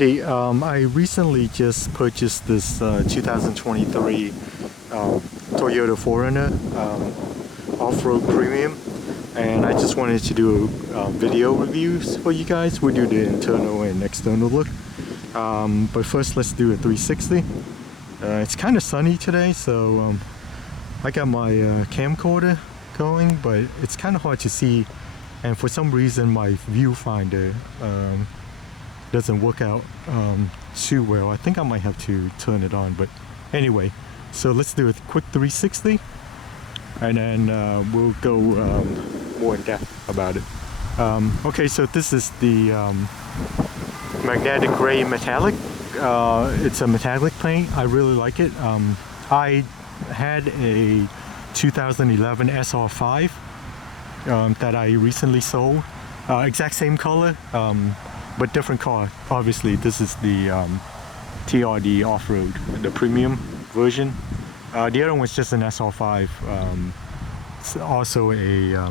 I recently just purchased this 2023 Toyota 4Runner off-road premium, and I just wanted to do video reviews for you guys. We'll do the internal and external look, but first let's do a 360. It's kind of sunny today, so I got my camcorder going, but it's kind of hard to see, and for some reason my viewfinder doesn't work out too well. I think I might have to turn it on, but anyway, so let's do a quick 360 and then we'll go more in depth about it. Okay, so this is the magnetic gray metallic. It's a metallic paint. I really like it. I had a 2011 SR5 that I recently sold. Exact same color, but different car. Obviously, this is the TRD off-road, the premium version. The other one's just an SR5. It's also a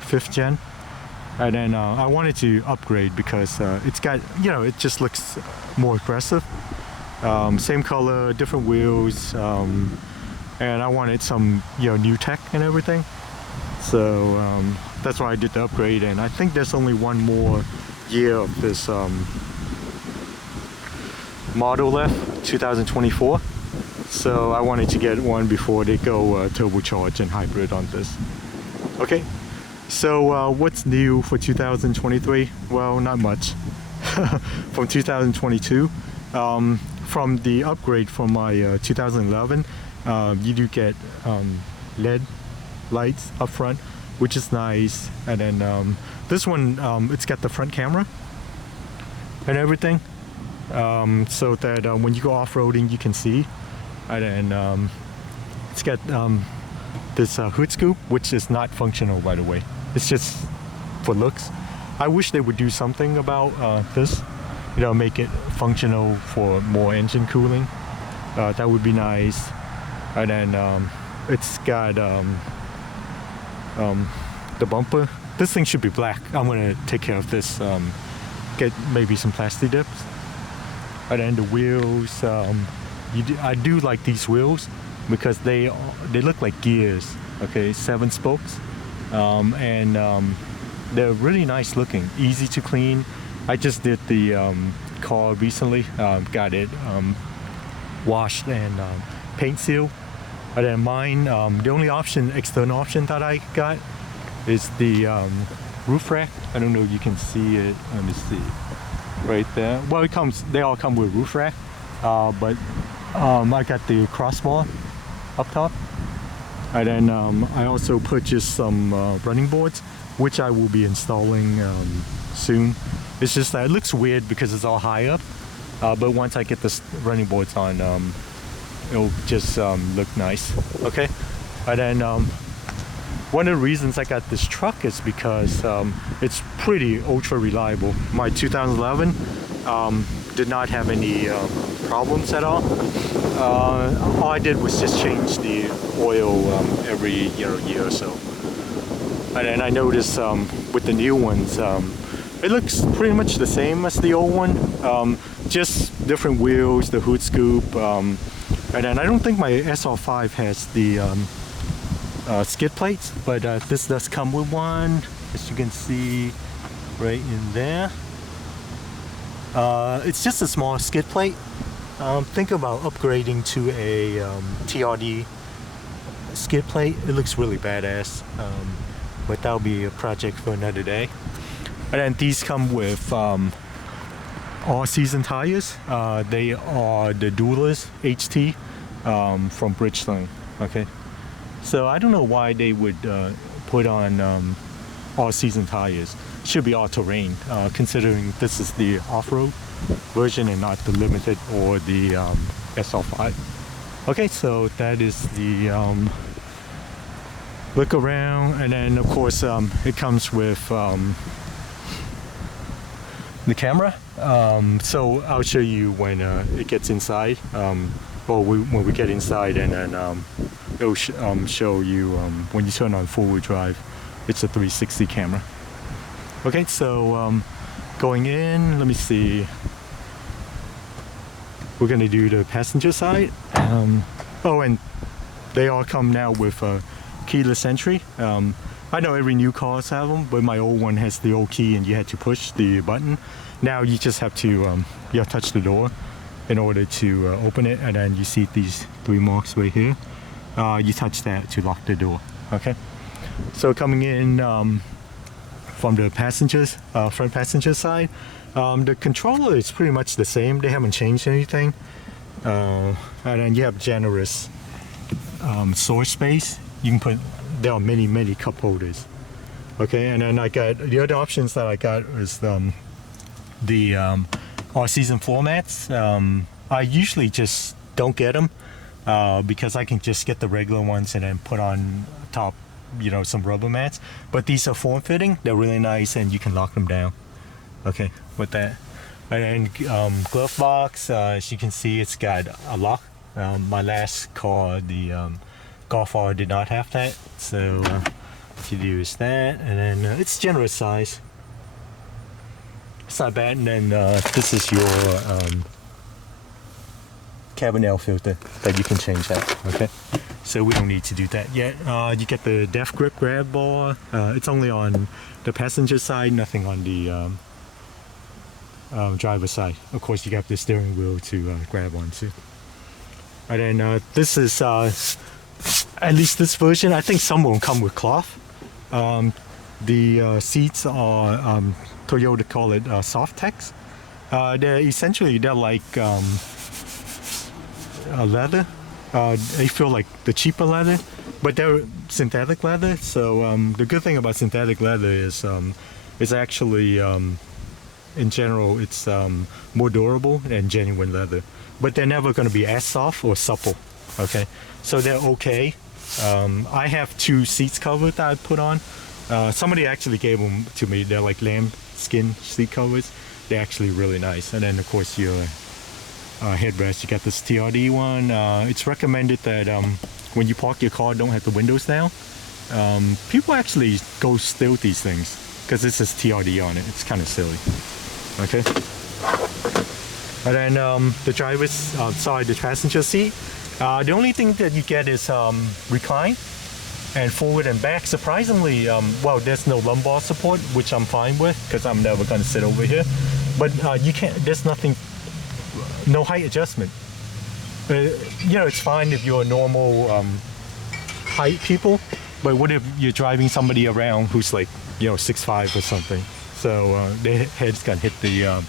5th gen. And then I wanted to upgrade because it's got, it just looks more aggressive. Same color, different wheels, and I wanted some, new tech and everything. So that's why I did the upgrade, and I think there's only one more year of this model left, 2024. So I wanted to get one before they go turbocharged and hybrid on this. Okay, so what's new for 2023? Well, not much. From 2022, from the upgrade from my 2011, you do get LED lights up front, which is nice. And then this one, it's got the front camera and everything, so that when you go off-roading you can see. And then it's got this hood scoop, which is not functional, by the way. It's just for looks. I wish they would do something about this, make it functional for more engine cooling. That would be nice. And then it's got the bumper. This thing should be black. I'm gonna take care of this. Get maybe some plastic dips. And then the wheels. I do like these wheels because they look like gears. Okay, 7 spokes, and they're really nice looking, easy to clean. I just did the car recently. Got it washed and paint sealed. And then mine, the only external option that I got is the roof rack. I don't know if you can see it. Let me see, right there. Well, they all come with roof rack, but I got the crossbar up top. And then I also purchased some running boards, which I will be installing soon. It's just that it looks weird because it's all high up, but once I get the running boards on, it'll just look nice. Okay, and then one of the reasons I got this truck is because it's pretty ultra reliable. My 2011 did not have any problems at all. All I did was just change the oil every year or so. And then I noticed with the new ones, it looks pretty much the same as the old one, just different wheels, the hood scoop, and then I don't think my SR5 has the skid plates, but this does come with one, as you can see right in there. It's just a small skid plate. Think about upgrading to a TRD skid plate. It looks really badass, but that'll be a project for another day. And then these come with all-season tires. They are the Duelers HT from Bridgestone. Okay, so I don't know why they would put on all-season tires. Should be all-terrain, considering this is the off-road version and not the limited or the SR5. Okay, so that is the look around, and then of course it comes with the camera. So I'll show you when it gets inside, or when we get inside, and then it'll show you when you turn on 4-wheel drive. It's a 360 camera. Okay, so going in, let me see. we're gonna do the passenger side. Oh, and they all come now with keyless entry. I know every new cars have them, but my old one has the old key and you had to push the button. Now you just have to touch the door in order to open it, and then you see these 3 marks right here. You touch that to lock the door. Okay. So coming in from the passengers, front passenger side, the controller is pretty much the same. They haven't changed anything. And then you have generous storage space. You can put, there are many cup holders. Okay, and then I got the other options that I got is the all-season floor mats. I usually just don't get them because I can just get the regular ones and then put on top, some rubber mats. But these are form-fitting. They're really nice, and you can lock them down. Okay, with that. And then glove box. As you can see, it's got a lock. My last car, the Golf R, did not have that. So what you do is that, and then it's generous size. It's not bad. And then this is your cabin air filter that you can change out. Okay, so we don't need to do that yet. You get the def grip grab bar. It's only on the passenger side, nothing on the driver's side. Of course, you got the steering wheel to grab onto. And then this is at least this version. I think some will come with cloth. The seats are Toyota call it Softex. They're like leather. They feel like the cheaper leather, but they're synthetic leather. So the good thing about synthetic leather is it's actually in general it's more durable than genuine leather. But they're never going to be as soft or supple. Okay, so they're okay. I have 2 seats covered that I put on. Somebody actually gave them to me. They're like lamb skin seat covers. They're actually really nice. And then of course your headrest. You got this TRD one. It's recommended that when you park your car, don't have the windows down. People actually go steal these things because this says TRD on it. It's kind of silly. Okay. And then the the passenger seat. The only thing that you get is recline and forward and back. Surprisingly, well, there's no lumbar support, which I'm fine with because I'm never going to sit over here. But you can't. There's nothing. No height adjustment. It's fine if you're a normal height people, but what if you're driving somebody around who's like 6'5" or something? So their head's gonna hit the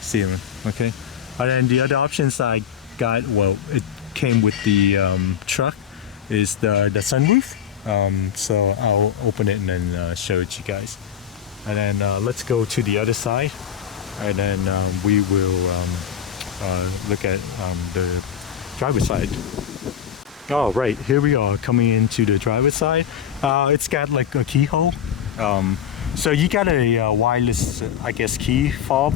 ceiling. Okay. And then the other options I got, well, it came with the truck, is the sunroof. So I'll open it and then show it to you guys. And then let's go to the other side, and then we will look at the driver's side. All right, here we are coming into the driver's side. It's got like a keyhole. So you got a wireless, I guess, key fob.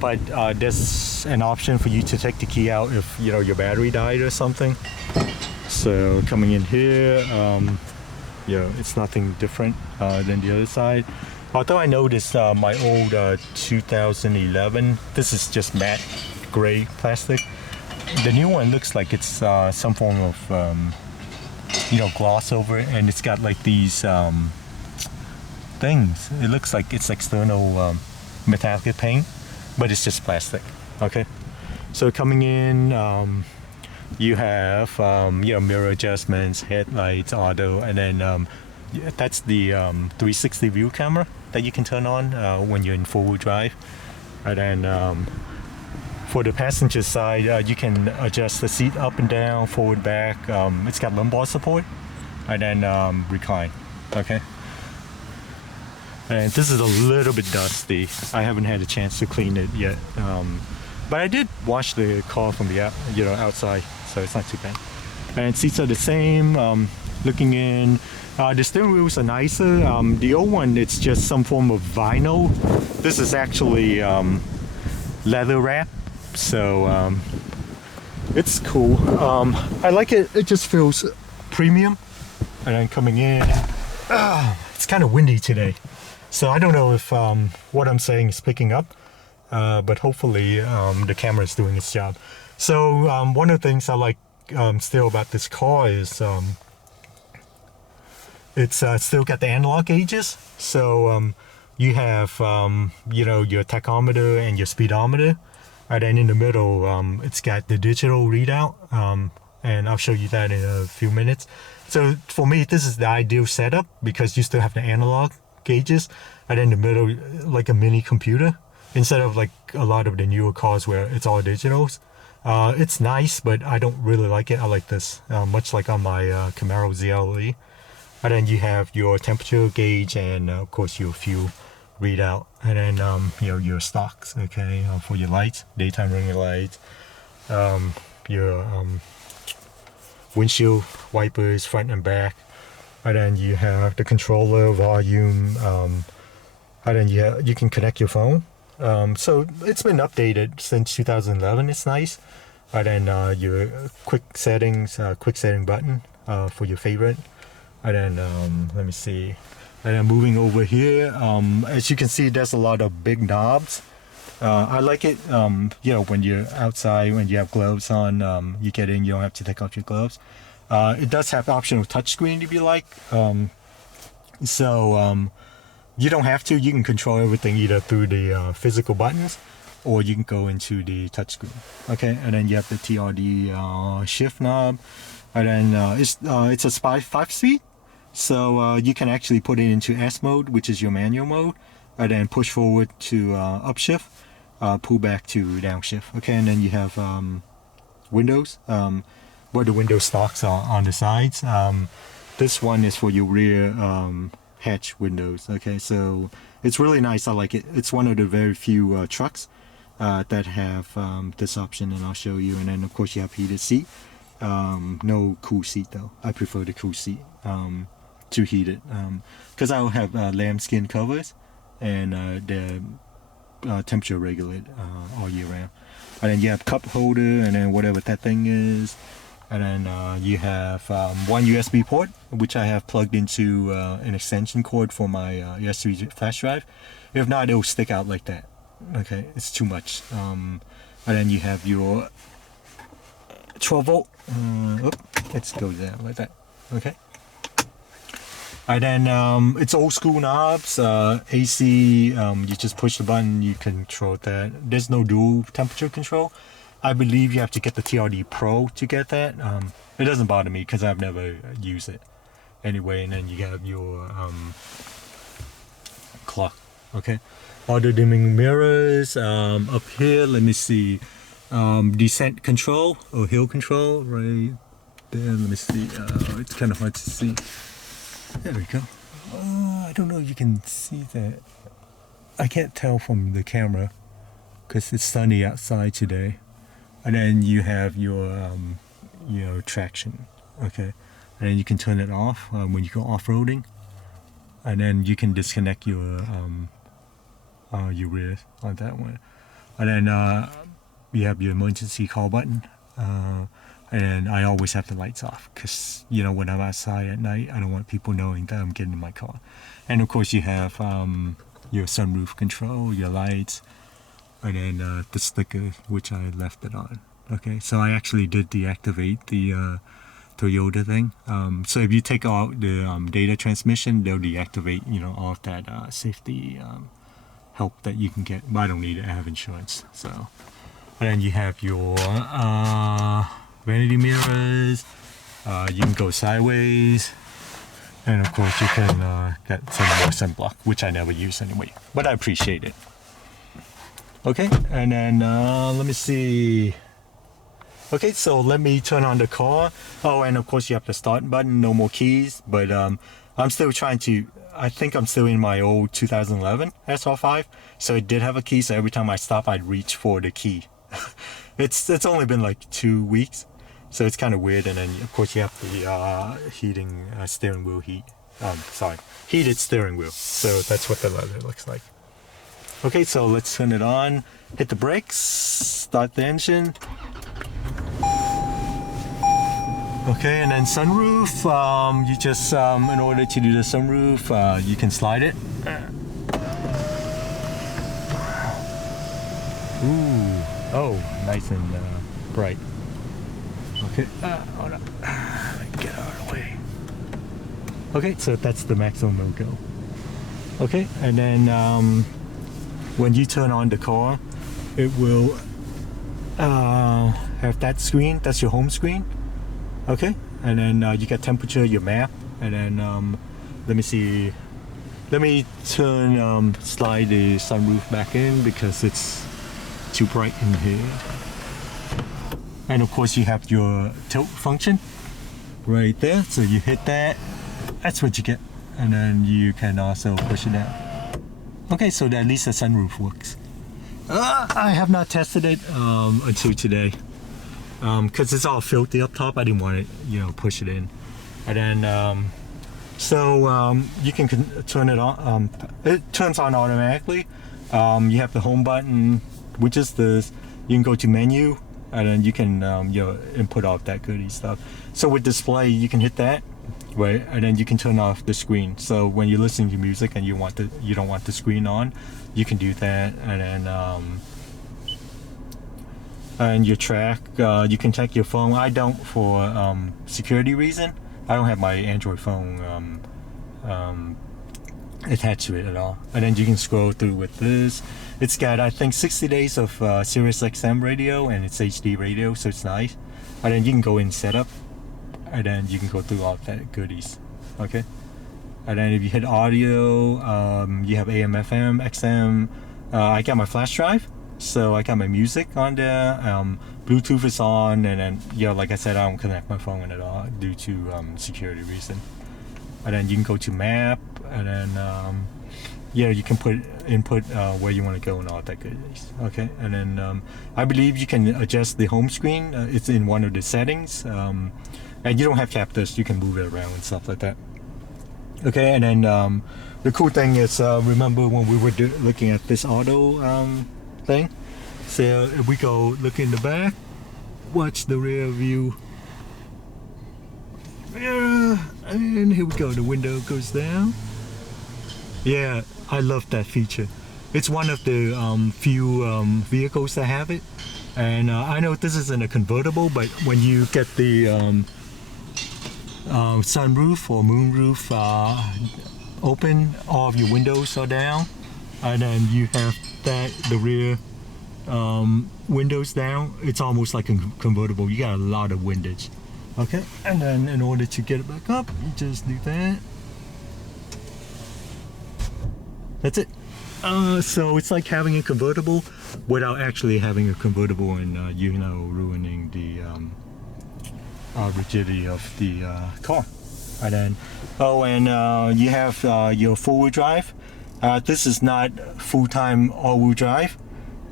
But there's an option for you to take the key out if your battery died or something. So coming in here, it's nothing different than the other side. Although I noticed my old 2011, this is just matte gray plastic. The new one looks like it's some form of gloss over it, and it's got like these things. It looks like it's external metallic paint, but it's just plastic. Okay, so coming in, you have mirror adjustments, headlights, auto, and then that's the 360 view camera that you can turn on when you're in four-wheel drive. And then for the passenger side, you can adjust the seat up and down, forward, back. It's got lumbar support, and then recline. Okay. And this is a little bit dusty. I haven't had a chance to clean it yet, but I did wash the car from the outside, so it's not too bad. And seats are the same. Looking in, the steering wheels are nicer. The old one, it's just some form of vinyl. This is actually leather wrap, so it's cool. I like it. It just feels premium. And then coming in, it's kind of windy today. So I don't know if what I'm saying is picking up. but hopefully the camera is doing its job. So one of the things I like still about this car is it's still got the analog gauges. So you have your tachometer and your speedometer, and then in the middle it's got the digital readout, and I'll show you that in a few minutes. So for me, this is the ideal setup because you still have the analog gauges, and in the middle like a mini computer instead of like a lot of the newer cars where it's all digitals. It's nice, but I don't really like it. I like this, much like on my Camaro ZLE. And then you have your temperature gauge and of course your fuel readout, and then your stocks, okay, for your lights, daytime running lights, your windshield wipers front and back, and then you have the controller, volume, and then you can connect your phone. So it's been updated since 2011. It's nice. And then your quick setting button for your favorite. And then let me see. And then moving over here, as you can see, there's a lot of big knobs. I like it, when you're outside, when you have gloves on, you get in, you don't have to take off your gloves. It does have optional touchscreen if you like. You don't have to. You can control everything either through the physical buttons, or you can go into the touchscreen. Okay, and then you have the TRD shift knob, and then it's a 5-speed. So you can actually put it into S mode, which is your manual mode, and then push forward to upshift, pull back to downshift. Okay, and then you have windows, where the window stocks are on the sides. This one is for your rear hatch windows. Okay, so it's really nice. I like it. It's one of the very few trucks that have this option, and I'll show you. And then of course you have heated seat. No cool seat though. I prefer the cool seat to heat it, because I will have lambskin covers, and the temperature regulate all year round. And then you have cup holder, and then whatever that thing is, and then you have one USB port, which I have plugged into an extension cord for my USB flash drive. If not, it will stick out like that. Okay, it's too much. And then you have your 12 volt. Let's go there like that. Okay. And then it's old school knobs, AC, you just push the button, you control that. There's no dual temperature control. I believe you have to get the TRD Pro to get that. It doesn't bother me because I've never used it anyway. And then you have your clock, okay? Auto dimming mirrors, up here, let me see, descent control or hill control right there, let me see, it's kind of hard to see. There we go. I don't know if you can see that. I can't tell from the camera because it's sunny outside today. And then you have your traction, okay? And then you can turn it off when you go off-roading. And then you can disconnect your rear on that one. And then you have your emergency call button. And I always have the lights off because, when I'm outside at night, I don't want people knowing that I'm getting in my car. And of course you have your sunroof control, your lights, and then the sticker, which I left it on. Okay, so I actually did deactivate the Toyota thing. So if you take out the data transmission, they'll deactivate, all of that safety help that you can get. But I don't need it, I have insurance. So, and then you have your vanity mirrors, you can go sideways, and of course you can get some more sunblock, which I never use anyway, but I appreciate it. Okay, and then let me see. Okay, so let me turn on the car. Oh, and of course you have the start button, no more keys, but I'm still trying to, I think I'm still in my old 2011 SR5, so it did have a key, so every time I stop I'd reach for the key. It's only been like 2 weeks, so it's kind of weird. And then of course you have the heating steering wheel heated steering wheel. So that's what the leather looks like. Okay, so let's turn it on, hit the brakes, start the engine. Okay, and then sunroof, you just, in order to do the sunroof, you can slide it. Oh, nice and bright. Okay, hold on. Get out of the way. Okay, so that's the maximum it'll go. Okay, and then when you turn on the car, it will have that screen. That's your home screen. Okay, and then you get temperature, your map, and then let me see. Let me turn slide the sunroof back in because it's too bright in here. And of course you have your tilt function right there, so you hit that, that's what you get, and then you can also push it down. Okay, so at least the sunroof works. I have not tested it until today because it's all filthy up top. I didn't want to push it in, and then you can turn it on. It turns on automatically. You have the home button, which is this. You can go to menu, and then you can input all that goody stuff. So with display, you can hit that, right, and then you can turn off the screen. So when you're listening to music and you don't want the screen on, you can do that, and then and your track, you can check your phone. I don't for security reason. I don't have my Android phone attached to it at all. And then you can scroll through with this. It's got, I think, 60 days of Sirius XM radio, and it's HD radio, so it's nice. And then you can go in setup, and then you can go through all that goodies. Okay. And then if you hit audio, you have AM, FM, XM. I got my flash drive, so I got my music on there. Bluetooth is on, and then like I said, I don't connect my phone at all due to security reason. And then you can go to map, and then you can input where you want to go and all that goodies. Okay, and then I believe you can adjust the home screen. It's in one of the settings, and you don't have captors. You can move it around and stuff like that. Okay, and then the cool thing is, remember when we were looking at this auto thing? So if we go look in the back, watch the rear view. And here we go, the window goes down. Yeah, I love that feature. It's one of the few vehicles that have it. And I know this isn't a convertible, but when you get the sunroof or moonroof open, all of your windows are down, and then you have the rear windows down. It's almost like a convertible. You got a lot of windage. Okay, and then in order to get it back up, you just do that. That's it. So it's like having a convertible without actually having a convertible and ruining the rigidity of the car. And then you have your four-wheel drive. This is not full-time all-wheel drive.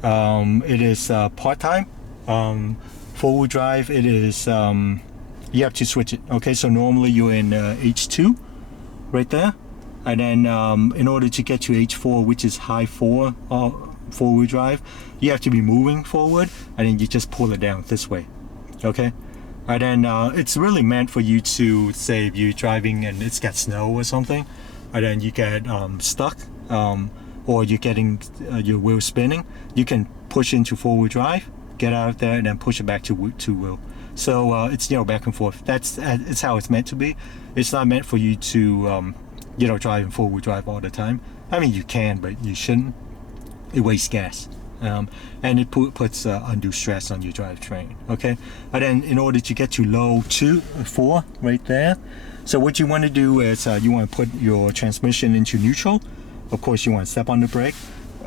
It is part-time. Four-wheel drive, it is you have to switch it. Okay, so normally you're in H2 right there, and then in order to get to H4, which is high four-wheel drive, you have to be moving forward, and then you just pull it down this way. Okay, and then it's really meant for you to say if you're driving and it's got snow or something, and then you get stuck, or you're getting your wheel spinning, you can push into four-wheel drive, get out of there, and then push it back to two-wheel. So it's back and forth. It's how it's meant to be. It's not meant for you to drive in four-wheel drive all the time. I mean, you can, but you shouldn't. It wastes gas, and it puts undue stress on your drivetrain. Okay, and then in order to get to low 4 right there, so what you want to do is you want to put your transmission into neutral. Of course, you want to step on the brake,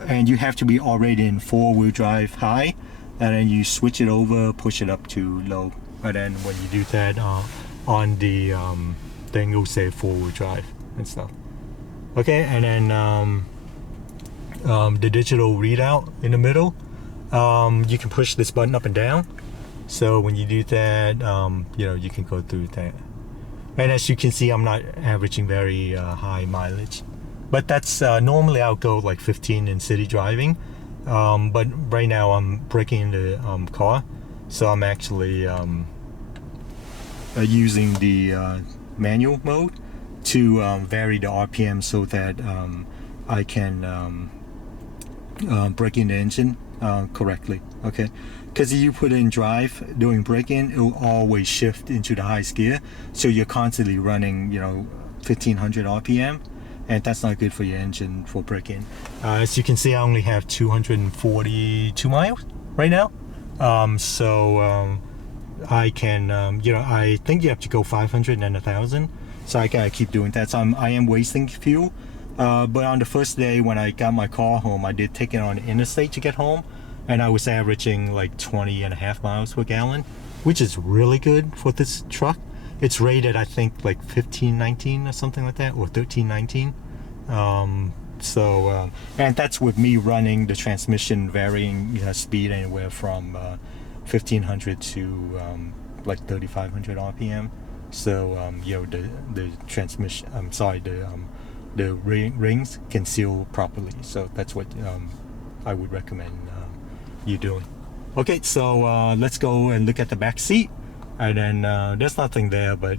and you have to be already in four-wheel drive high, and then you switch it over, push it up to low, and then when you do that on the thing, you'll say four-wheel drive and stuff. Okay, and then the digital readout in the middle, you can push this button up and down. So when you do that, you can go through that. And as you can see, I'm not averaging very high mileage, but that's normally I'll go like 15 in city driving. But right now I'm breaking the car, so I'm actually using the manual mode to vary the RPM so that I can break in the engine correctly, okay? Because if you put it in drive during braking, it will always shift into the highest gear, so you're constantly running, 1500 RPM, and that's not good for your engine for braking. As you can see, I only have 242 miles right now, I can, I think you have to go 500 and 1,000, so I gotta keep doing that. So I am wasting fuel. But on the first day when I got my car home, I did take it on the interstate to get home, and I was averaging like 20.5 miles per gallon, which is really good for this truck. It's rated, I think, like 1519 or something like that, or 1319. And that's with me running the transmission varying speed anywhere from 1500 to like 3500 RPM. So the transmission, the rings can seal properly, so that's what I would recommend you doing. Okay, so let's go and look at the back seat, and then there's nothing there, but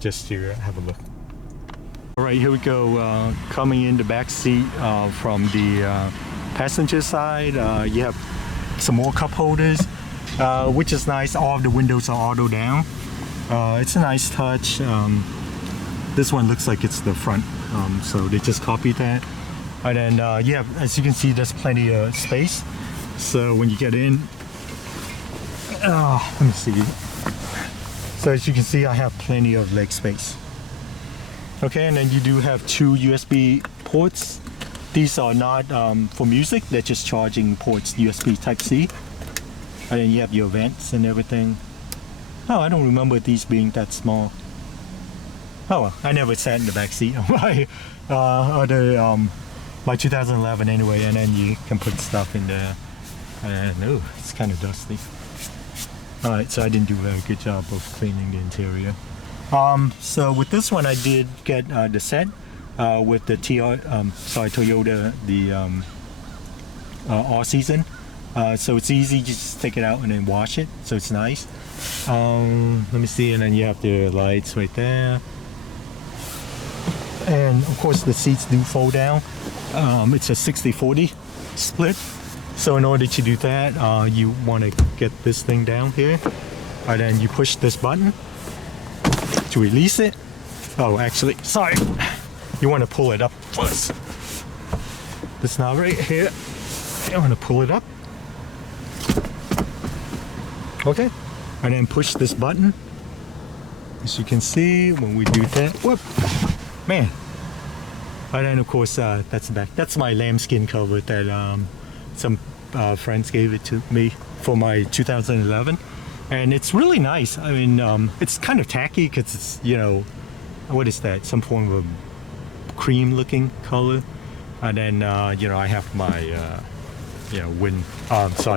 just to have a look. All right, here we go. Coming in the back seat from the passenger side, you have some more cup holders, which is nice. All of the windows are auto down. It's a nice touch. This one looks like it's the front, so they just copied that. And then as you can see, there's plenty of space. So when you get in, let me see. So as you can see, I have plenty of leg space. Okay, and then you do have 2 USB ports. These are not for music, they're just charging ports, USB Type-C. And then you have your vents and everything. Oh, I don't remember these being that small. Oh well, I never sat in the back seat of my my 2011 anyway, and then you can put stuff in there. And it's kind of dusty. Alright, so I didn't do a very good job of cleaning the interior. So with this one, I did get the set with the Toyota, the all season. So it's easy, you just take it out and then wash it, so it's nice. Let me see, and then you have the lights right there. And of course the seats do fold down. It's a 60-40 split. So in order to do that, you want to get this thing down here, and then you push this button to release it. Oh, actually, sorry. You want to pull it up first. This knob right here. You want to pull it up. Okay. And then push this button. As you can see, when we do that, whoop, man. And then of course, that's the back. That's my lambskin cover that some friends gave it to me for my 2011. And it's really nice. I mean, it's kind of tacky because it's, what is that? Some form of cream-looking color. And then, I have my,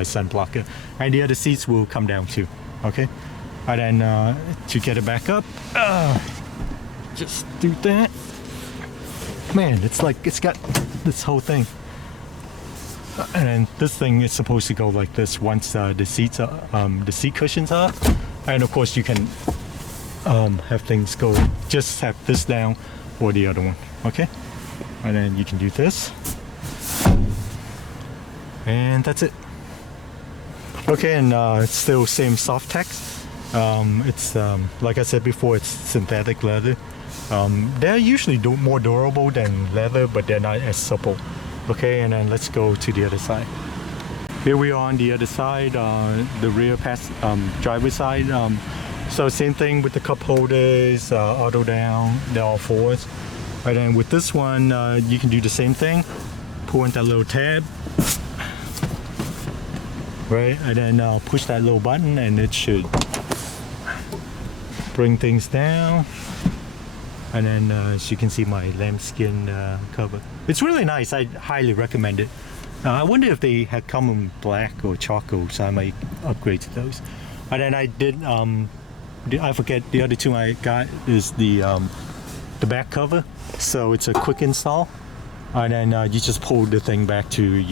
sun blocker. And the other seats will come down too. Okay. And then to get it back up, just do that. Man, it's like it's got this whole thing. And then this thing is supposed to go like this once the seats are, the seat cushions are. And of course you can have things go, just have this down or the other one. Okay. And then you can do this. And that's it. Okay, and it's still same soft text. It's like I said before, it's synthetic leather. They're usually more durable than leather, but they're not as supple. Okay, and then let's go to the other side. Here we are on the other side, the rear driver's side. So same thing with the cup holders, auto down, they're all fours. And then with this one, you can do the same thing. Pull in that little tab. Right, and then push that little button and it should bring things down. And then as you can see, my lambskin cover. It's really nice. I highly recommend it. I wonder if they had come in black or charcoal, so I might upgrade to those. And then I did, I forget, the other two I got is the back cover. So it's a quick install. And then you just pull the thing back to,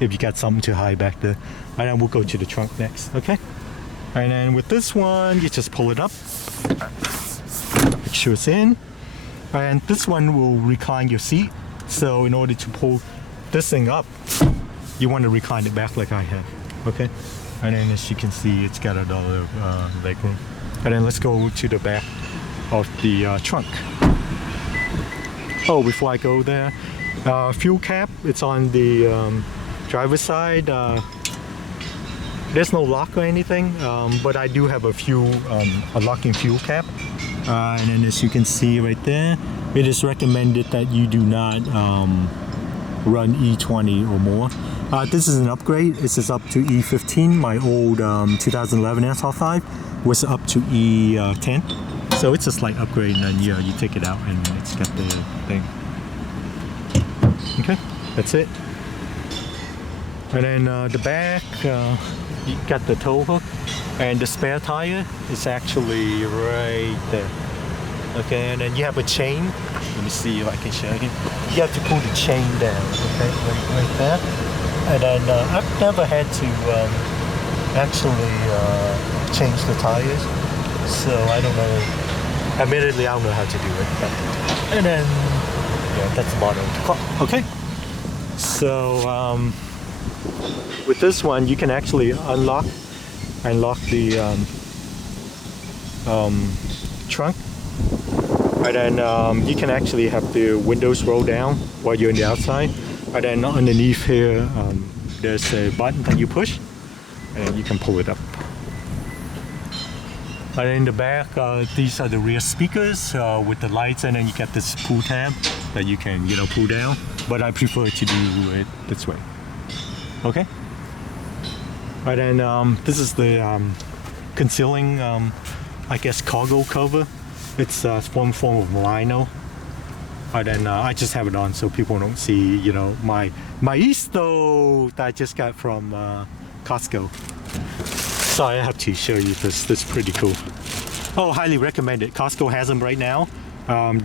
if you got something to hide back there. And then we'll go to the trunk next, okay? And then with this one, you just pull it up. Make sure it's in. And this one will recline your seat. So in order to pull this thing up, you want to recline it back like I have, okay? And then as you can see, it's got another leg room. And then let's go to the back of the trunk. Oh, before I go there, fuel cap, it's on the driver's side. There's no lock or anything, but I do have a locking fuel cap. And then as you can see right there, it is recommended that you do not run E20 or more. This is an upgrade. This is up to E15. My old 2011 SR5 was up to E10. So it's a slight upgrade, and then you take it out and it's got the thing. Okay, that's it. And then the back, you got the tow hook, and the spare tire is actually right there. Okay, and then you have a chain. Let me see if I can show you. You have to pull the chain down, okay, right there. And then I've never had to actually change the tires, so I don't know. Admittedly, I don't know how to do it. But, and then, yeah, that's the bottom of the car. Okay. So with this one, you can actually unlock and lock the trunk. And then you can actually have the windows roll down while you're on the outside. And then underneath here, there's a button that you push, and you can pull it up. And in the back, these are the rear speakers with the lights, and then you get this pull tab that you can, pull down. But I prefer to do it this way. Okay. And then this is the concealing, I guess, cargo cover. It's form of lino. And then I just have it on so people don't see, my Isto that I just got from Costco. So I have to show you this. This is pretty cool. Oh, highly recommend it. Costco has them right now.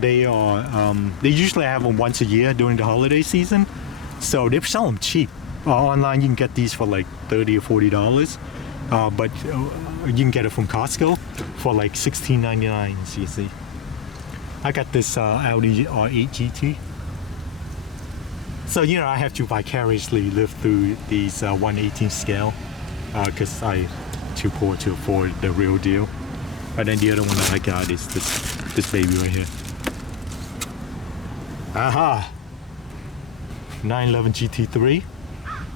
They usually have them once a year during the holiday season. So they sell them cheap. Online you can get these for like $30 or $40. But you can get it from Costco for like $16.99, so you see. I got this Audi R8 GT. So, I have to vicariously live through these 1/18 scale because I'm too poor to afford the real deal. And then the other one that I got is this baby right here. Aha! 911 GT3.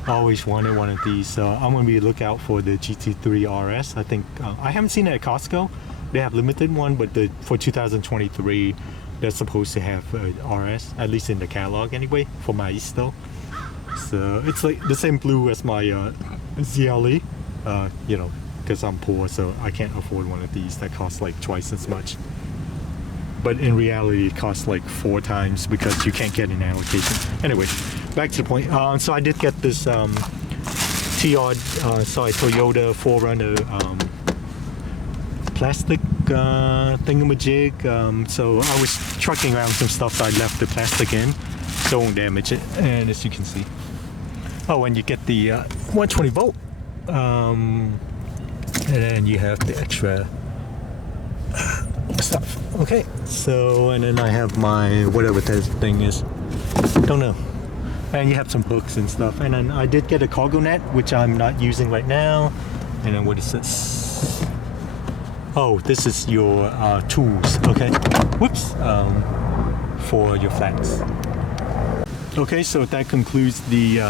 I always wanted one of these, so I'm going to be on the lookout for the GT3 RS. I think I haven't seen it at Costco. They have limited one, but for 2023, they're supposed to have RS, at least in the catalog anyway, for my Isto. So it's like the same blue as my ZLE, because I'm poor, so I can't afford one of these that costs like twice as much. But in reality, it costs like 4 times because you can't get an allocation. Anyway, back to the point. So I did get this Toyota 4Runner plastic thingamajig. So I was trucking around some stuff, so I left the plastic in, so it won't damage it. And as you can see, and you get the 120 volt, and then you have the extra stuff. Okay, so and then I have my whatever this thing is, don't know. And you have some hooks and stuff. And then I did get a cargo net, which I'm not using right now. And then what is this? Oh, this is your tools, okay? Whoops, for your flats. Okay, so that concludes the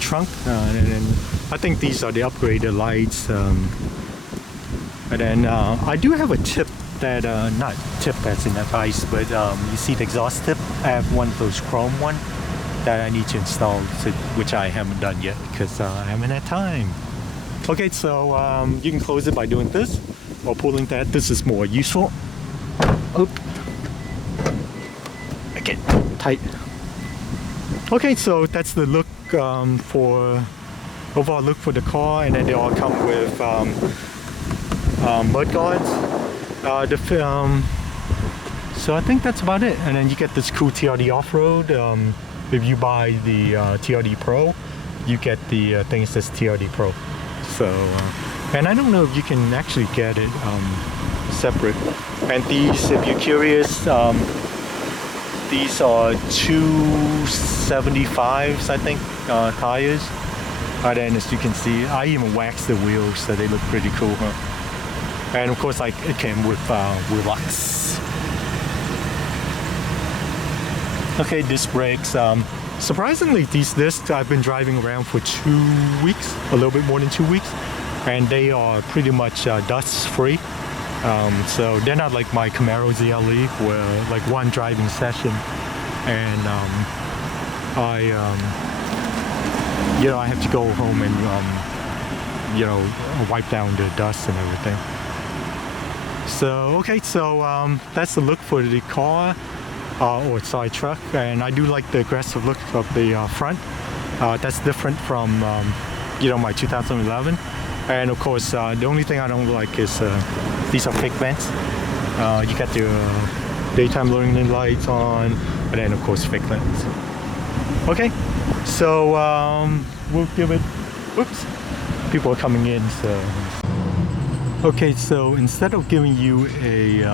trunk. And then I think these are the upgraded lights. And then I do have a tip that, not tip that's in advice, but you see the exhaust tip? I have one of those chrome one that I need to install, which I haven't done yet because I haven't had time. Okay, so you can close it by doing this or pulling that. This is more useful. Oop. Okay, tight. Okay, so that's the look overall look for the car, and then they all come with mud guards. So I think that's about it. And then you get this cool TRD off-road. If you buy the TRD Pro, you get the thing that says TRD Pro. So, and I don't know if you can actually get it separate. And these, if you're curious, these are 275s, I think, tires. And then as you can see, I even waxed the wheels, so they look pretty cool, huh? And of course, like, it came with wheel locks. Okay, disc brakes. Surprisingly, these discs I've been driving around for 2 weeks, a little bit more than 2 weeks, and they are pretty much dust free. So they're not like my Camaro ZLE, where like one driving session, and I have to go home and wipe down the dust and everything. So okay, so that's the look for the car. Or sorry, truck, and I do like the aggressive look of the front. That's different from my 2011. And of course, the only thing I don't like is these are fake vents. You got your daytime running lights on, and then of course fake vents. Okay, so we'll give it. Whoops, people are coming in. So okay, so instead of giving you a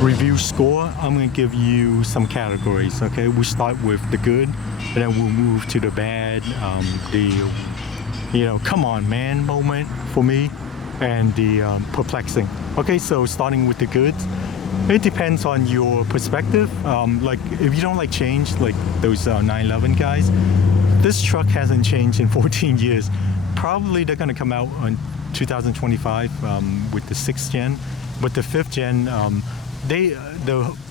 review score, I'm going to give you some categories. Okay, we start with the good, and then we'll move to the bad, come on man moment for me, and the perplexing. Okay, so starting with the good, it depends on your perspective. Like if you don't like change, like those 911 guys, this truck hasn't changed in 14 years. Probably they're going to come out on 2025 with the 6th gen, but the 5th gen, the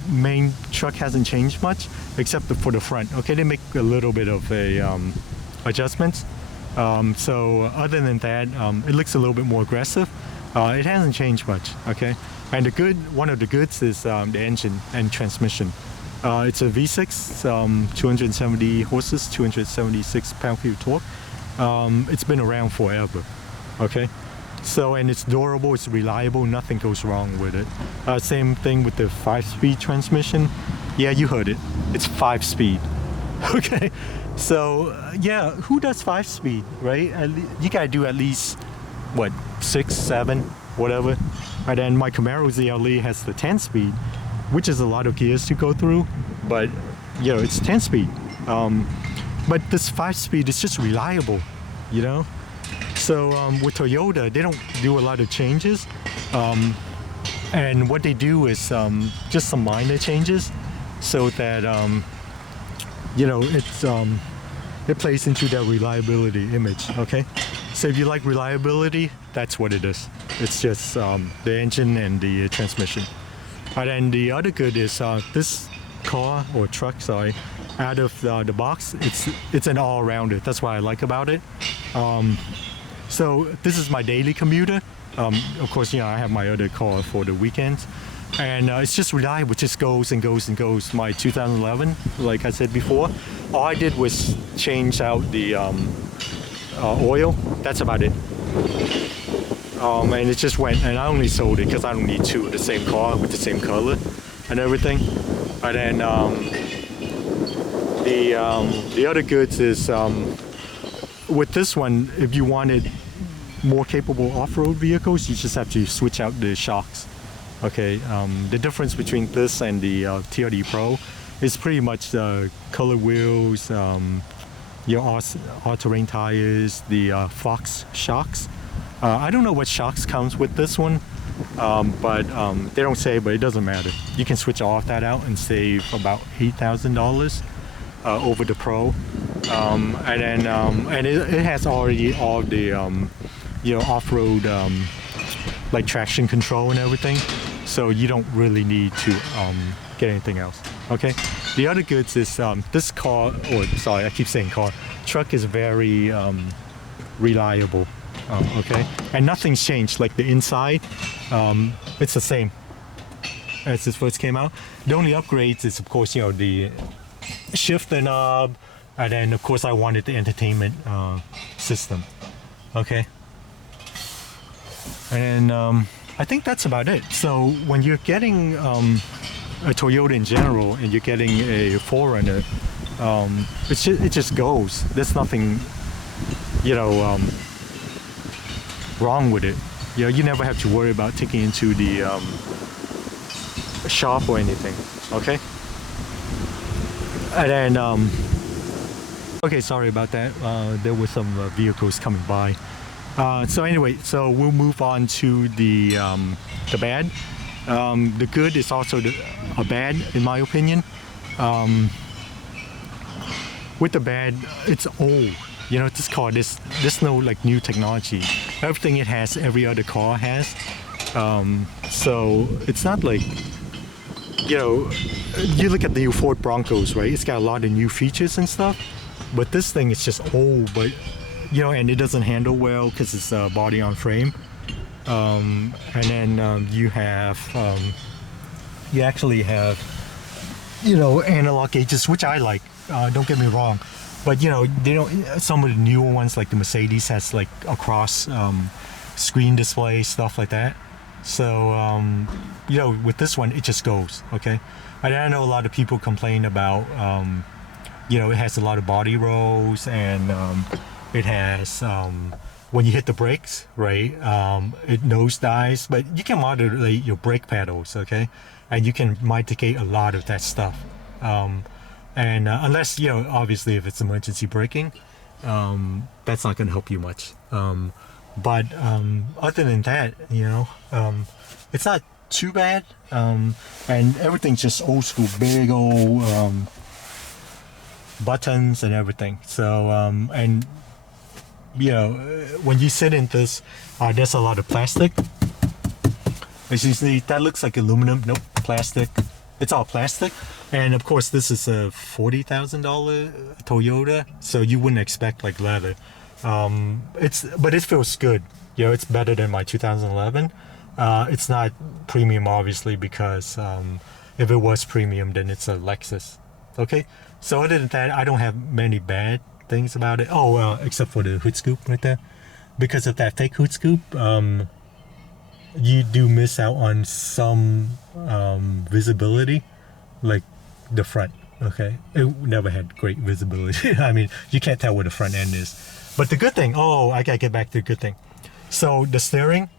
main truck hasn't changed much except for the front. Okay, they make a little bit of a adjustments. So other than that, it looks a little bit more aggressive. It hasn't changed much. Okay, and one of the goods is the engine and transmission. It's a V6, 270 horses, 276 pound-feet of torque. It's been around forever. Okay. So, and it's durable, it's reliable, nothing goes wrong with it. Same thing with the 5-speed transmission. Yeah, you heard it. It's 5-speed. Okay. So, yeah, who does 5-speed, right? You gotta do at least, 6, 7, whatever. And then my Camaro ZLE has the 10-speed, which is a lot of gears to go through, but, it's 10-speed. But this 5-speed is just reliable, So with Toyota, they don't do a lot of changes, and what they do is just some minor changes, so that it plays into their reliability image. Okay, so if you like reliability, that's what it is. It's just the engine and the transmission. And then the other good is this car or truck, sorry, out of the box, it's an all-rounder. That's what I like about it. So this is my daily commuter. Of course, I have my other car for the weekends. And it's just reliable, it just goes and goes and goes. My 2011, like I said before, all I did was change out the oil. That's about it. And it just went, and I only sold it because I don't need two of the same car with the same color and everything. And then the other goods is, with this one, if you wanted more capable off-road vehicles, you just have to switch out the shocks. Okay, the difference between this and the TRD Pro is pretty much the color wheels, your all-terrain tires, the Fox shocks. I don't know what shocks comes with this one, but they don't say, but it doesn't matter. You can switch all of that out and save about $8,000 over the Pro. And then and it has already all the off-road like traction control and everything, so you don't really need to get anything else. Okay, the other goods is this car, or sorry, I keep saying car, truck is very reliable. Okay, and nothing's changed. Like the inside, it's the same as this first came out. The only upgrades is, of course, the shifter knob, and then of course I wanted the entertainment system. Okay, and I think that's about it. So when you're getting a Toyota in general, and you're getting a 4Runner, it just goes. There's nothing, wrong with it. You never have to worry about taking it into the shop or anything. Okay. And then okay, sorry about that. There were some vehicles coming by. So anyway, so we'll move on to the bad. The good is also a bad, in my opinion. With the bad, it's old. You know, this car, there's no like new technology. Everything it has, every other car has. So it's not like, you know, you look at the new Ford Broncos, right? It's got a lot of new features and stuff. But this thing is just old, but you know, and it doesn't handle well because it's body on frame. And then you actually have, you know, analog gauges, which I like. Don't get me wrong, but you know, they don't. Some of the newer ones, like the Mercedes, has like a cross screen display, stuff like that. So you know, with this one, it just goes. Okay, and I know a lot of people complain about. You know, it has a lot of body rolls, and it has when you hit the brakes, right? It nosedives, but you can modulate your brake pedals, okay? And you can mitigate a lot of that stuff. And unless, you know, obviously if it's emergency braking, that's not going to help you much. But other than that, you know, it's not too bad. And everything's just old school, big old buttons and everything. So and you know, when you sit in this, there's a lot of plastic. As you see, that looks like aluminum. Nope, plastic. It's all plastic. And of course, this is a $40,000 Toyota, so you wouldn't expect like leather. But it feels good. You know, it's better than my 2011. It's not premium, obviously, because if it was premium, then it's a Lexus. Okay. So other than that, I don't have many bad things about it. Oh, except for the hood scoop right there. Because of that fake hood scoop, you do miss out on some visibility, like the front. Okay, it never had great visibility. I mean, you can't tell where the front end is. But the good thing, I gotta get back to the good thing. So the steering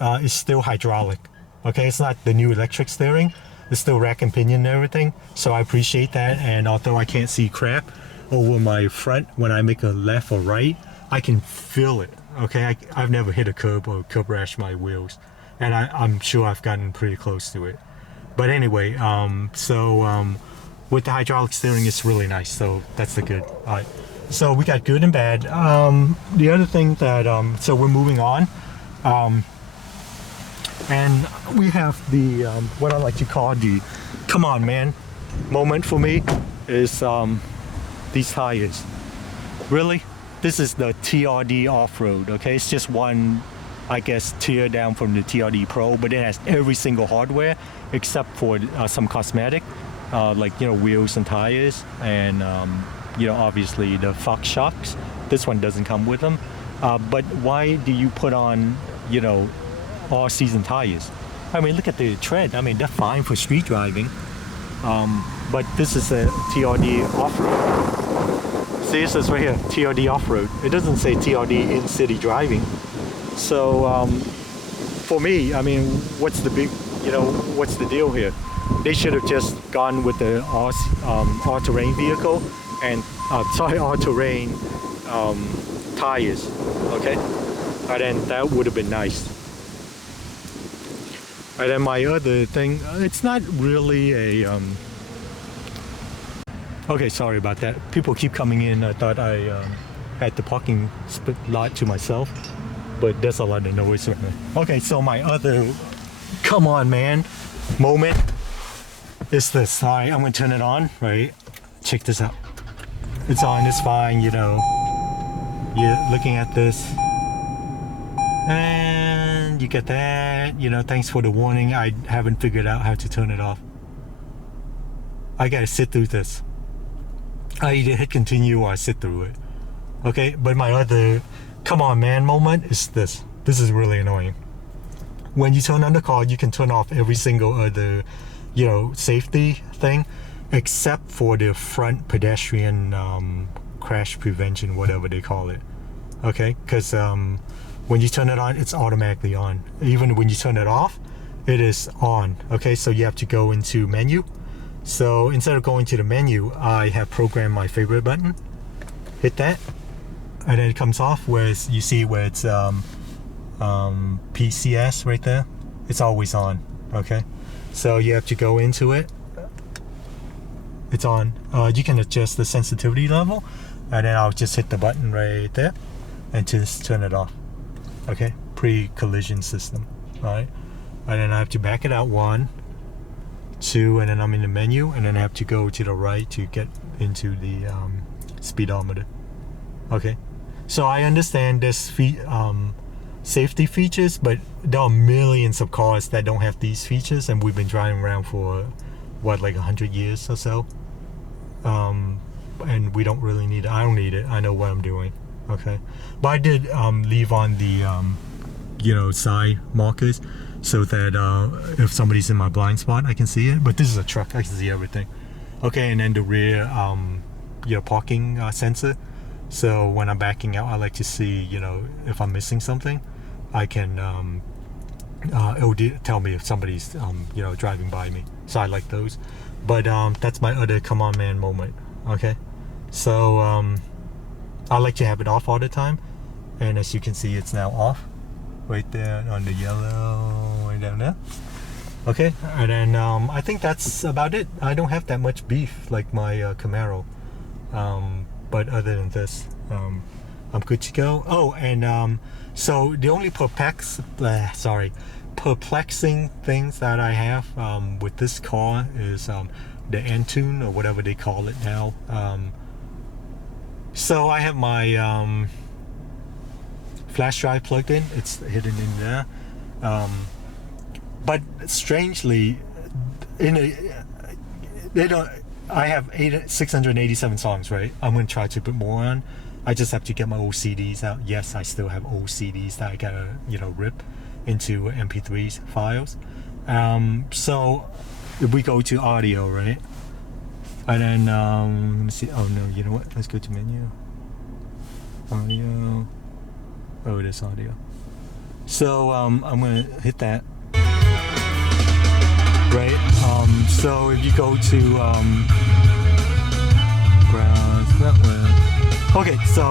is still hydraulic. Okay, it's not the new electric steering. It's still rack and pinion and everything. So I appreciate that. And although I can't see crap over my front when I make a left or right, I can feel it. Okay, I've never hit a curb or curb rash my wheels, and I'm sure I've gotten pretty close to it. But anyway, with the hydraulic steering, it's really nice. So that's the good. All right. So we got good and bad. The other thing that so we're moving on, and we have the what I like to call the "come on, man" moment for me is these tires. Really, this is the TRD off-road. Okay, it's just one, I guess, tier down from the TRD Pro, but it has every single hardware except for some cosmetic, like, you know, wheels and tires, and you know, obviously the Fox shocks. This one doesn't come with them. But why do you put on, you know, all-season tires? I mean, look at the tread. I mean, they're fine for street driving. But this is a TRD off-road. See, this is right here, TRD off-road. It doesn't say TRD in-city driving. So for me, I mean, what's the deal here? They should have just gone with the all-terrain vehicle and all-terrain tires. Okay, and then that would have been nice. And then my other thing, it's not really a okay, sorry about that. People keep coming in. I thought I had the parking lot to myself, but there's a lot of noise right now. Okay, so my other come on, man moment is this. All right, I'm gonna turn it on, right? Check this out. It's on, it's fine, you know. You're looking at this. And you get that, you know, thanks for the warning. I haven't figured out how to turn it off. I gotta sit through this. I either hit continue or I sit through it. Okay, but my other come on, man moment is this. This is really annoying. When you turn on the car, you can turn off every single other, you know, safety thing, except for the front pedestrian crash prevention, whatever they call it. Okay, because when you turn it on, it's automatically on. Even when you turn it off, it is on. Okay, so you have to go into menu So instead of going to the menu, I have programmed my favorite button. Hit that, and then it comes off where you see where it's PCS right there. It's always on. Okay, so you have to go into it. It's on. You can adjust the sensitivity level, and then I'll just hit the button right there and just turn it off. Okay, pre-collision system. All right, and then I have to back it out 1, 2, and then I'm in the menu, and then I have to go to the right to get into the speedometer. Okay, so I understand this safety features, but there are millions of cars that don't have these features, and we've been driving around for what, like 100 years or so, and we don't really need it. I don't need it. I know what I'm doing. Okay, but I did leave on the side markers so that if somebody's in my blind spot, I can see it. But this is a truck, I can see everything. Okay, and then the rear parking sensor. So when I'm backing out, I like to see, if I'm missing something, I can it'll tell me if somebody's driving by me. So I like those. But that's my other come on man moment. Okay, so I like to have it off all the time, and as you can see, it's now off right there on the yellow right down there. Okay, and then I think that's about it. I don't have that much beef like my Camaro, but other than this, I'm good to go. Oh, and so the only perplexing things that I have with this car is the Entune, or whatever they call it now. So I have my flash drive plugged in. It's hidden in there. But strangely, I have 687 songs, right? I'm going to try to put more on. I just have to get my old CDs out. Yes, I still have old CDs that I gotta, rip into MP3 files. So if we go to audio, right? And then, let me see. Oh no, you know what? Let's go to menu. Audio. Oh, it is audio. So I'm gonna hit that. Right. So if you go to browse that way. Okay. So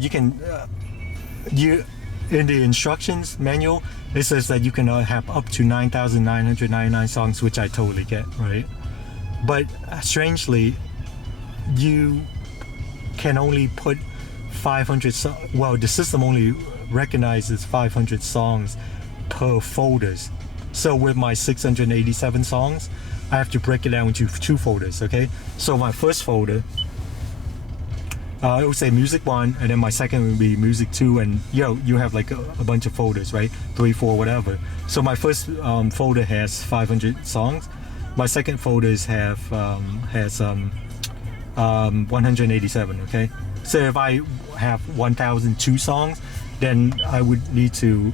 you can in the instructions manual, it says that you can have up to 9,999 songs, which I totally get, right? But strangely, you can only put 500 well, the system only recognizes 500 songs per folders. So with my 687 songs, I have to break it down into 2 folders. Okay, so my first folder, it would say music 1, and then my second would be music 2, and you have like a bunch of folders, right? 3, 4, whatever. So my first folder has 500 songs. My second folders has 187. Okay, so if I have 1,002 songs, then I would need to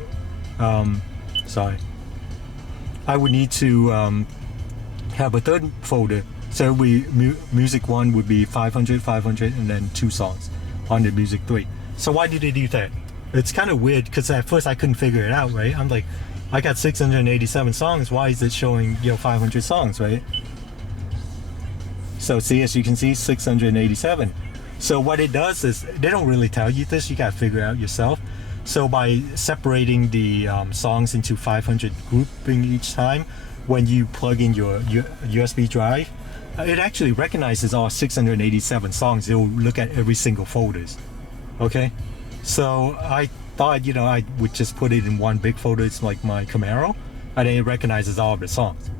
have a third folder. So music 1 would be 500, and then 2 songs on the music 3. So why did they do that? It's kind of weird, because at first I couldn't figure it out, right? I'm like, I got 687 songs. Why is it showing 500 songs, right? So see, as you can see, 687. So what it does is, they don't really tell you this. You got to figure it out yourself. So by separating the songs into 500 grouping each time, when you plug in your USB drive, it actually recognizes all 687 songs. It will look at every single folders. Okay, so I thought I would just put it in one big folder. It's like my Camaro, and then it recognizes all of the songs.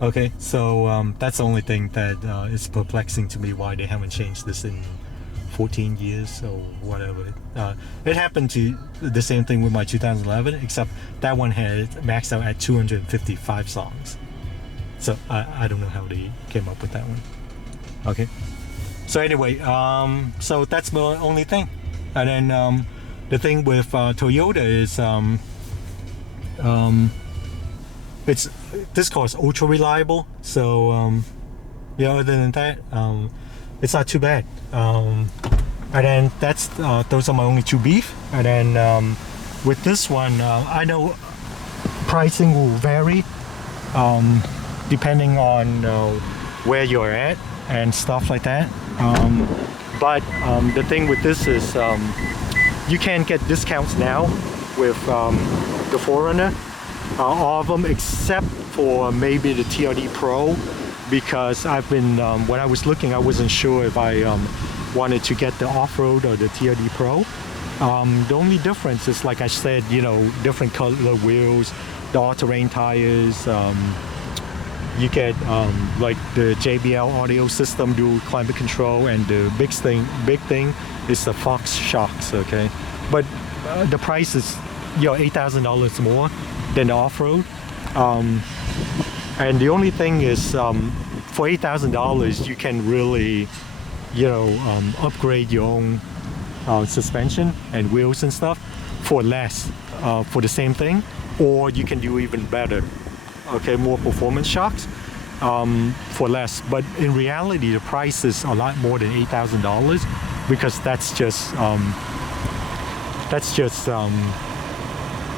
Okay, so that's the only thing that is perplexing to me, why they haven't changed this in 14 years or whatever. It happened to the same thing with my 2011, except that one had maxed out at 255 songs. So I don't know how they came up with that one. Okay, so anyway, so that's the only thing. And then the thing with Toyota is this car is ultra reliable. So other than that, it's not too bad. And then those are my only 2 beef. And then with this one, I know pricing will vary depending on where you're at and stuff like that. But the thing with this is you can get discounts now with the 4Runner, all of them except for maybe the TRD Pro, because I've been, when I was looking, I wasn't sure if I wanted to get the off-road or the TRD Pro. The only difference is, like I said, you know, different color wheels, the all-terrain tires, you get like the JBL audio system, dual climate control, and the big thing is the Fox shocks, okay? But the price is, you know, $8,000 more than the off-road. And the only thing is, for $8,000, you can really, you know, upgrade your own suspension and wheels and stuff for less, for the same thing, or you can do even better. Okay, more performance shocks for less. But in reality, the price is a lot more than $8,000 because that's just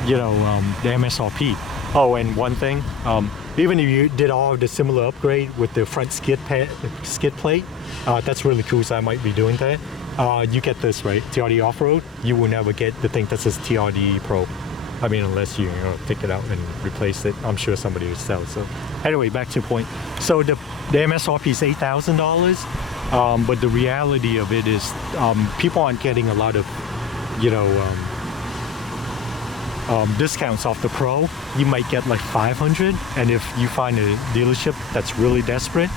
you know, the MSRP. Oh, and one thing, even if you did all of the similar upgrade with the front skid plate, that's really cool. So I might be doing that. You get this, right? TRD off-road. You will never get the thing that says TRD Pro. I mean, unless you know, take it out and replace it. I'm sure somebody will sell. So anyway, back to the point. So the MSRP is $8,000, but the reality of it is people aren't getting a lot of, you know, discounts off the Pro. You might get like $500, and if you find a dealership that's really desperate,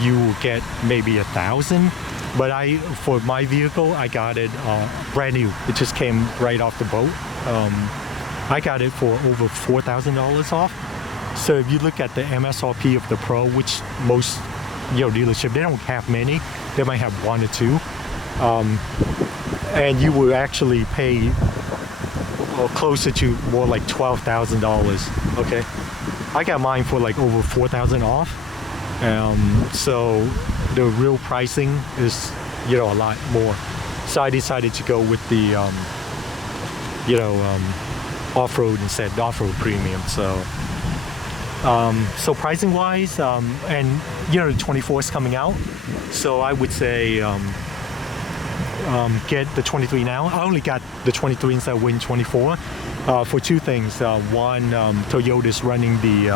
you will get maybe $1,000. But for my vehicle, I got it brand new. It just came right off the boat. I got it for over $4,000 off. So if you look at the MSRP of the Pro, which most, you know, dealership, they don't have many. They might have one or two, and you will actually pay closer to more like $12,000. Okay, I got mine for like over $4,000 off. So the real pricing is, you know, a lot more. So I decided to go with the, you know, off-road instead, off-road premium. So, so pricing wise, and you know, the 24 is coming out. So I would say get the 23 now. I only got the 23 instead of waiting 24 for two things. One, Toyota's running the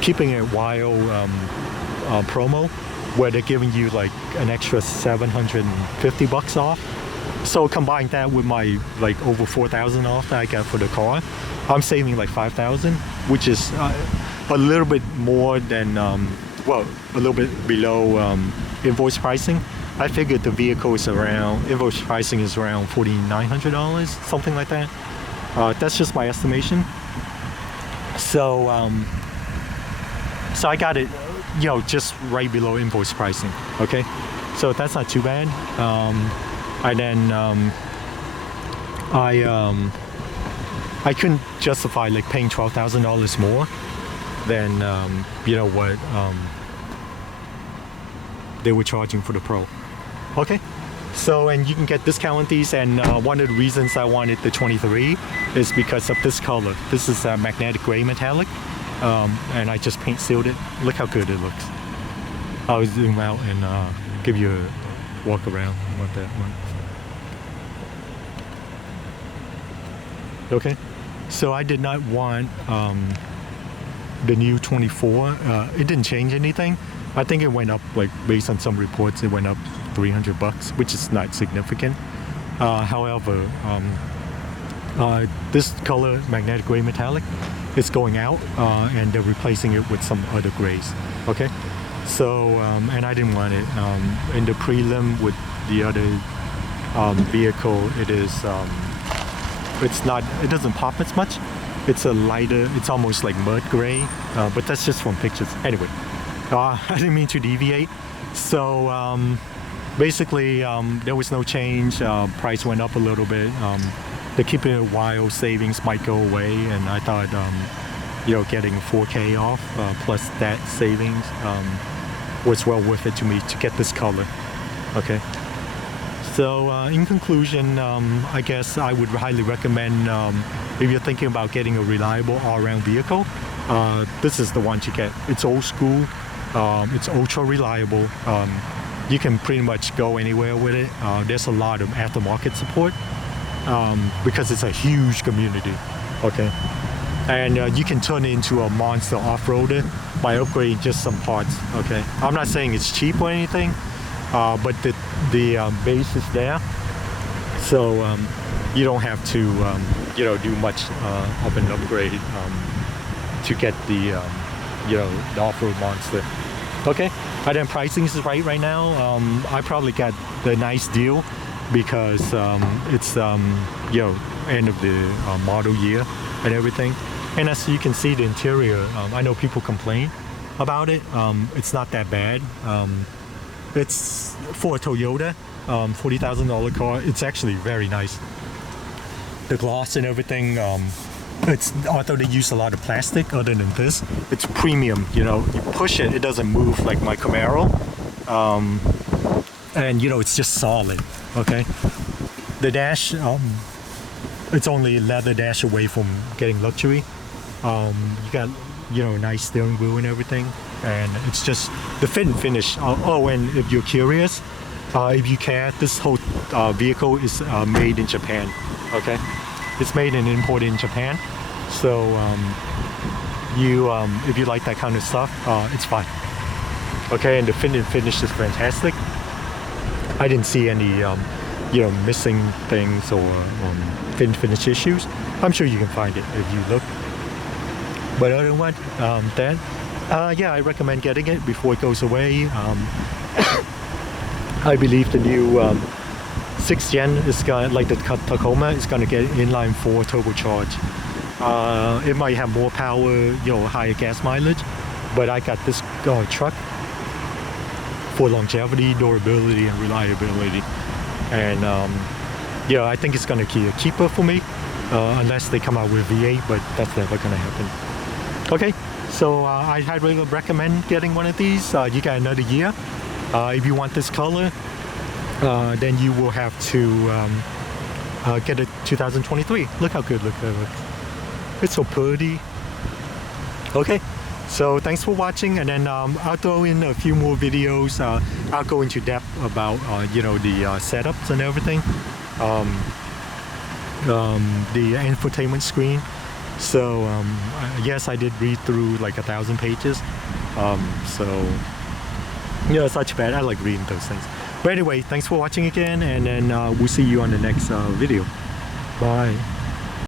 Keeping It Wild promo, where they're giving you like an extra $750 off. So combine that with my like over $4,000 off that I got for the car, I'm saving like $5,000, which is a little bit more than well, a little bit below invoice pricing. I figured the vehicle is around, invoice pricing is around $4,900, something like that. That's just my estimation. So so I got it, you know, just right below invoice pricing. Okay, so that's not too bad. And then I couldn't justify like paying $12,000 more than you know what they were charging for the Pro. Okay, so and you can get discount on these, and one of the reasons I wanted the 23 is because of this color. This is magnetic gray metallic, and I just paint sealed it. Look how good it looks. I'll zoom out and give you a walk around with that one. Okay, so I did not want the new 24. It didn't change anything. I think it went up, like based on some reports, it went up $300, which is not significant. However, this color, magnetic gray metallic, is going out, and they're replacing it with some other grays. Okay, so and I didn't want it. In the prelim with the other vehicle, it is. It's not. It doesn't pop as much. It's a lighter. It's almost like mud gray, but that's just from pictures. Anyway, I didn't mean to deviate. So basically, there was no change. Price went up a little bit. The Keeping It Wild savings might go away, and I thought, you know, getting 4K off plus that savings was well worth it to me to get this color. Okay. So in conclusion, I guess I would highly recommend if you're thinking about getting a reliable all-around vehicle, this is the one to get. It's old school, it's ultra reliable. You can pretty much go anywhere with it. There's a lot of aftermarket support because it's a huge community, okay? And you can turn it into a monster off-roader by upgrading just some parts, okay? I'm not saying it's cheap or anything, but the base is there, so you don't have to do much of an upgrade to get the the off-road monster. Okay, and then pricing is right now. I probably got the nice deal because it's end of the model year and everything. And as you can see, the interior, I know people complain about it. It's not that bad. It's for a Toyota, $40,000 car. It's actually very nice. The gloss and everything, although they use a lot of plastic other than this, it's premium. You push it, it doesn't move like my Camaro. And it's just solid, okay? The dash, it's only leather dash away from getting luxury. You got a nice steering wheel and everything, and it's just the fit and finish. And if you're curious, if you care, this whole vehicle is made in Japan, okay? It's made and imported in Japan, so if you like that kind of stuff, it's fine, okay? And the fit and finish is fantastic. I didn't see any missing things or fit and finish issues. I'm sure you can find it if you look. But other than that, I recommend getting it before it goes away. I believe the new 6th gen is like the Tacoma is going to get inline 4 turbocharged. It might have more power, higher gas mileage, but I got this truck for longevity, durability, and reliability. And I think it's going to be a keeper for me, unless they come out with V8, but that's never going to happen. Okay, so I highly recommend getting one of these. You got another year. If you want this color, then you will have to get a 2023. Look how good, look. It's so pretty. Okay, so thanks for watching, and then I'll throw in a few more videos. I'll go into depth about the setups and everything. The infotainment screen. So yes, I did read through like 1,000 pages. It's not too bad. I like reading those things. But anyway, thanks for watching again, and then we'll see you on the next video. Bye.